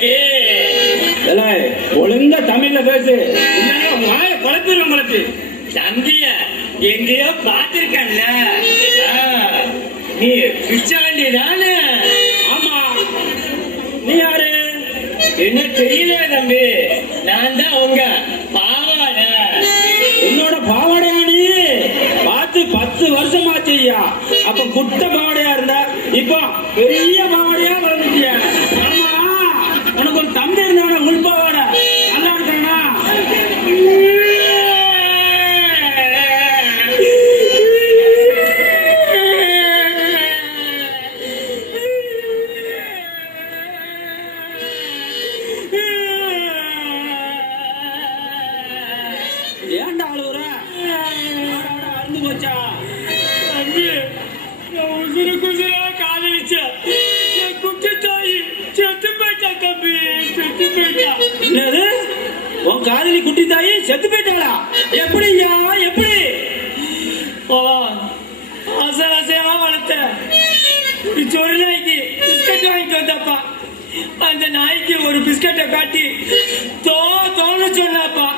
எனக்கு. ஒழுங்கா தமிழ்ல பேசு, வாய குழப்பிடும் உங்களுக்கு. தம்பிய எங்கேயோ பார்த்திருக்கல. நீ பிச்சாண்டி தானே? ஆமா. நீ யாரு? என்ன தெரியல தம்பி. நான் தான் உங்க பாவாடை. என்னோட பாவாடையா? நீ பார்த்து 10 வருஷம் ஆச்சு ஐயா. அப்ப குட்ட பாவாடையா இருந்தா இப்போ பெரிய பாவாடையா வளர்ந்துட்டியா? ஆமா, உனக்கு ஒரு தம்பி இருந்தான உள் பாவாடை நல்லா இருக்கானா? ஏன்டா அழுவுற? அறுந்து போச்சா? உசுறு குசுரா காதலிச்ச என் குட்டி தாயி செத்து போயிட்டா தம்பி, செத்து போயிட்டா. என்னது? உன் காதலி குட்டி தாயி செத்து போயிட்டாளா? எப்படியா? எப்படி? ஆசை ஆசையா வளர்த்த ஒரு நாய்க்கு பிஸ்கட் வாங்கிட்டு வந்தாப்பா. அந்த நாய்க்கு ஒரு பிஸ்கட்டை காட்டி தோன்னு சொன்னாப்பா.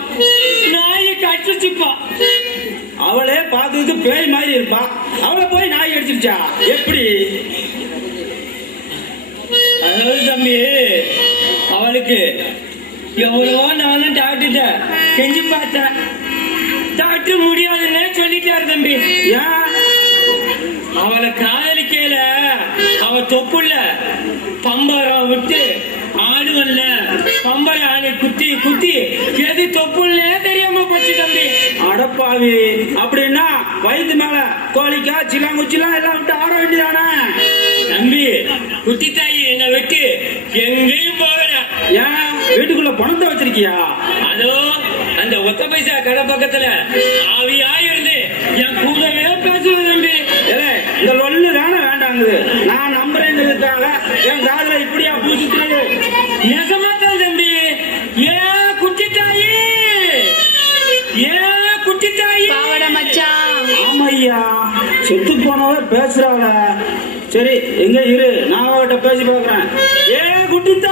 நாயை கட்டிச்சுப்பா. அவளே பார்க்கறதுக்கு பேய் மாதிரி இருப்பா, அவளை போய் நாய் அடிச்சிருச்சா? எப்படி? அதாவது தம்பி, அவளுக்கு எவ்வளவோ நானும் டாக்டர்கிட்ட கெஞ்சி பார்த்தேன். டாக்டர் முடியாதுன்னு சொல்லிட்டாரு தம்பி. ஏன்? அவளை காதலிக்கல. அவ தொப்புள்ள பம்பரம் விட்டு ஆடுவல்ல, பம்பர ஆணி குத்தி குத்தி எது தொப்புள்ளே தெரியாம போச்சு தம்பி. அடப்பாவி, அப்படின்னா வயிற்று மேல கோழிக்கா சிலாங்குச்சிலாம் எல்லாம் விட்டு ஆட வேண்டியதானே? தம்பி, குட்டி தாயி என்னை விட்டு எங்கேயும் போகல. ஏன்? வீட்டுக்குள்ள பணத்தை வச்சிருக்கியா? அதோ அந்த ஒத்த பைசா கடை பக்கத்துல ஆவியா இருந்து என் கூடவே பேசுவேன் தம்பி. இந்த லொல்லு தானே வேண்டாங்குது. நான் நம்புறேங்கிறதுக்காக என் காதுல இப்படியா பூசிட்டு? நெசமாத்தான் தம்பி. ஏன் குட்டி தாயி, ஏன் குட்டி தாயி. பாவாடை மச்சான். ஆமையா, செத்து போனவ பேசுறாள. சரி, எங்க இரு, நான் அவகிட்ட பேசி பாக்குறேன். ஏன் குட்டி தாயி?